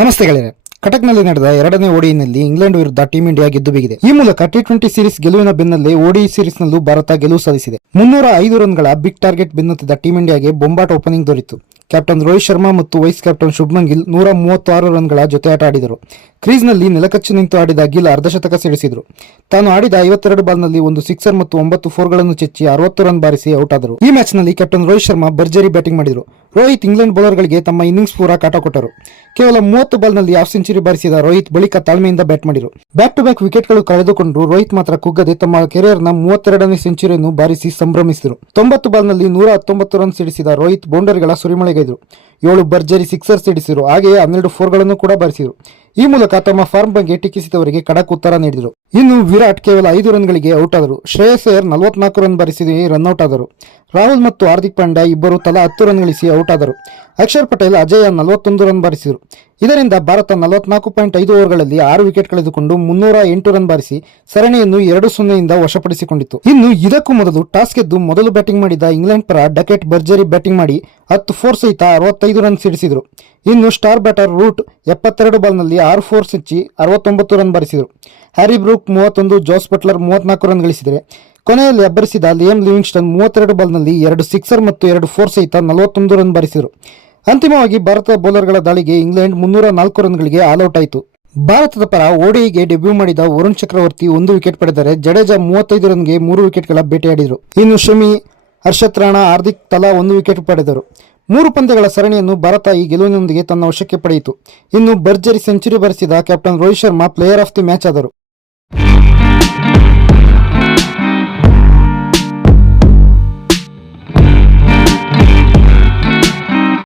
ನಮಸ್ತೆ ಗೆಳೆಯರೆ. ಕಟಕ್ನಲ್ಲಿ ನಡೆದ ಎರಡನೇ ಓಡಿನಲ್ಲಿ ಇಂಗ್ಲೆಂಡ್ ವಿರುದ್ಧ ಟೀಂ ಇಂಡಿಯಾ ಗೆದ್ದು ಬಿಗಿದೆ. ಈ ಮೂಲಕ ಟಿ20 ಸೀರೀಸ್ ಗೆಲುವಿನ ಬೆನ್ನಲ್ಲೇ ಓಡಿ ಸೀರೀಸ್ನಲ್ಲೂ ಭಾರತ ಗೆಲುವು ಸಾಧಿಸಿದೆ. 305 ರನ್ಗಳ ಬಿಗ್ ಟಾರ್ಗೆಟ್ ಬೆನ್ನತ್ತಿದ್ದ ಟೀಂ ಇಂಡಿಯಾಗೆ ಬೊಂಬಾಟ್ ಓಪನಿಂಗ್ ದೊರೆಯಿತು. ಕ್ಯಾಪ್ಟನ್ ರೋಹಿತ್ ಶರ್ಮಾ ಮತ್ತು ವೈಸ್ ಕ್ಯಾಪ್ಟನ್ ಶುಭ್ಮನ್ ಗಿಲ್ 136 ರನ್ಗಳ ಜೊತೆ ಆಟ ಆಡಿದರು. ಕ್ರೀಸ್ನಲ್ಲಿ ನೆಲಕಚ್ಚಿ ನಿಂತು ಆಡಿದ ಗಿಲ್ ಅರ್ಧಶತಕ ಸಿಡಿಸಿದರು. ತಾನು ಆಡಿದ 52 ಬಾಲ್ನಲ್ಲಿ ಒಂದು ಸಿಕ್ಸರ್ ಮತ್ತು 9 ಫೋರ್ಗಳನ್ನು ಚೆಚ್ಚಿ 60 ರನ್ ಬಾರಿಸಿ ಔಟ್ ಆದರು. ಈ ಮ್ಯಾಚ್ನಲ್ಲಿ ಕ್ಯಾಪ್ಟನ್ ರೋಹಿತ್ ಶರ್ಮಾ ಭರ್ಜರಿ ಬ್ಯಾಟಿಂಗ್ ಮಾಡಿದರು. ರೋಹಿತ್ ಇಂಗ್ಲೆಂಡ್ ಬೌಲರ್ಗಳಿಗೆ ತಮ್ಮ ಇನ್ನಿಂಗ್ಸ್ ಪೂರ ಕಾಟ ಕೊಟ್ಟರು. ಕೇವಲ 30 ಬಾಲ್ನಲ್ಲಿ ಹಾಫ್ ಸೆಂಚುರಿ ಬಾರಿಸಿದ ರೋಹಿತ್ ಬಳಿಕ ತಾಳ್ಮೆಯಿಂದ ಬ್ಯಾಟ್ ಮಾಡಿದರು. ಬ್ಯಾಕ್ ಟು ಬ್ಯಾಕ್ ವಿಕೆಟ್ಗಳು ಕಳೆದುಕೊಂಡರು. ರೋಹಿತ್ ಮಾತ್ರ ಕುಗ್ಗದೆ ತಮ್ಮ ಕೆರಿಯರ್ನ 32ನೇ ಸೆಂಚುರಿಯನ್ನು ಬಾರಿಸಿ ಸಂಭ್ರಮಿಸಿದರು. 90 ಬಾಲ್ನಲ್ಲಿ 119 ರನ್ ಸಿಡಿಸಿದ ರೋಹಿತ್ ಬೌಂಡರಿಗಳ ಸುರಿಮಳೆಗೈದರು. 7 ಭರ್ಜರಿ ಸಿಕ್ಸರ್ ಸಿಡಿಸಿದರು. ಹಾಗೆಯೇ 12 ಫೋರ್ಗಳನ್ನು ಕೂಡ ಬಾರಿಸಿದರು. ಈ ಮೂಲಕ ತಮ್ಮ ಫಾರ್ಮ್ ಬಗ್ಗೆ ಟೀಕಿಸಿದವರಿಗೆ ಖಡಕ್ ಉತ್ತರ ನೀಡಿದರು. ಇನ್ನು ವಿರಾಟ್ ಕೇವಲ 5 ರನ್ಗಳಿಗೆ ಔಟ್ ಆದರು. ಶ್ರೇಯಸ್ ಅಯ್ಯರ್ 44 ರನ್ ಬಾರಿಸಿ ರನ್ಔಟ್ ಆದರು. ರಾಹುಲ್ ಮತ್ತು ಹಾರ್ದಿಕ್ ಪಾಂಡ್ಯ ಇಬ್ಬರು ತಲಾ 10 ರನ್ ಗಳಿಸಿ ಔಟ್ ಆದರು. ಅಕ್ಷರ್ ಪಟೇಲ್, ಅಜಯ್ 41 ರನ್ ಬಾರಿಸಿದರು. ಇದರಿಂದ ಭಾರತ 44.5 ಓವರ್ಗಳಲ್ಲಿ 6 ವಿಕೆಟ್ ಕಳೆದುಕೊಂಡು 308 ರನ್ ಬಾರಿಸಿ ಸರಣಿಯನ್ನು 2-0 ವಶಪಡಿಸಿಕೊಂಡಿತ್ತು. ಇನ್ನು ಇದಕ್ಕೂ ಮೊದಲು ಟಾಸ್ ಗೆದ್ದು ಮೊದಲು ಬ್ಯಾಟಿಂಗ್ ಮಾಡಿದ ಇಂಗ್ಲೆಂಡ್ ಪರ ಡಕೆಟ್ ಭರ್ಜರಿ ಬ್ಯಾಟಿಂಗ್ ಮಾಡಿ 10 ಫೋರ್ ಸಹಿತ 65 ರನ್ ಸಿಡಿಸಿದರು. ಇನ್ನು ಸ್ಟಾರ್ ಬ್ಯಾಟರ್ ರೂಟ್ 72 ಬಾಲ್ನಲ್ಲಿ 6 ಫೋರ್ ಸಿಚ್ಚಿ 69 ರನ್ ಬಾರಿಸಿದರು. Harry Brook 31, Jos Buttler 34 run ಗಳಿಸಿದರೆ ಕೊನೆಯಲ್ಲಿ ಅಬ್ಬರಿಸಿದ ಲಿಯಮ್ ಲಿವಿಂಗ್ಸ್ಟನ್ 32 ಬಾಲ್ನಲ್ಲಿ 2 ಸಿಕ್ಸರ್ ಮತ್ತು 2 ಫೋರ್ ಸಹಿತ 41 ರನ್ ಬಾರಿಸಿದರು. ಅಂತಿಮವಾಗಿ ಭಾರತದ ಬೌಲರ್ಗಳ ದಾಳಿಗೆ ಇಂಗ್ಲೆಂಡ್ 304 ರನ್ಗಳಿಗೆ ಆಲ್ಔಟ್ ಆಯಿತು. ಭಾರತದ ಪರ ಓಡಿಐಗೆ ಡೆಬ್ಯೂ ಮಾಡಿದ ವರುಣ್ ಚಕ್ರವರ್ತಿ 1 ವಿಕೆಟ್ ಪಡೆದರೆ ಜಡೇಜಾ 35 ರನ್ಗೆ 3 ವಿಕೆಟ್ಗಳ ಬೇಟೆಯಾಡಿದರು. ಇನ್ನು ಶಮಿ, ಹರ್ಷತ್ ರಾಣಾ, ಹಾರ್ದಿಕ್ ತಲಾ 1 ವಿಕೆಟ್ ಪಡೆದರು. 3 ಪಂದ್ಯಗಳ ಸರಣಿಯನ್ನು ಭಾರತ ಈ ಗೆಲುವಿನೊಂದಿಗೆ ತನ್ನ ವಶಕ್ಕೆ ಪಡೆಯಿತು. ಇನ್ನು ಭರ್ಜರಿ ಸೆಂಚುರಿ ಬಾರಿಸಿದ captain Rohit Sharma player of the match ಆದರು.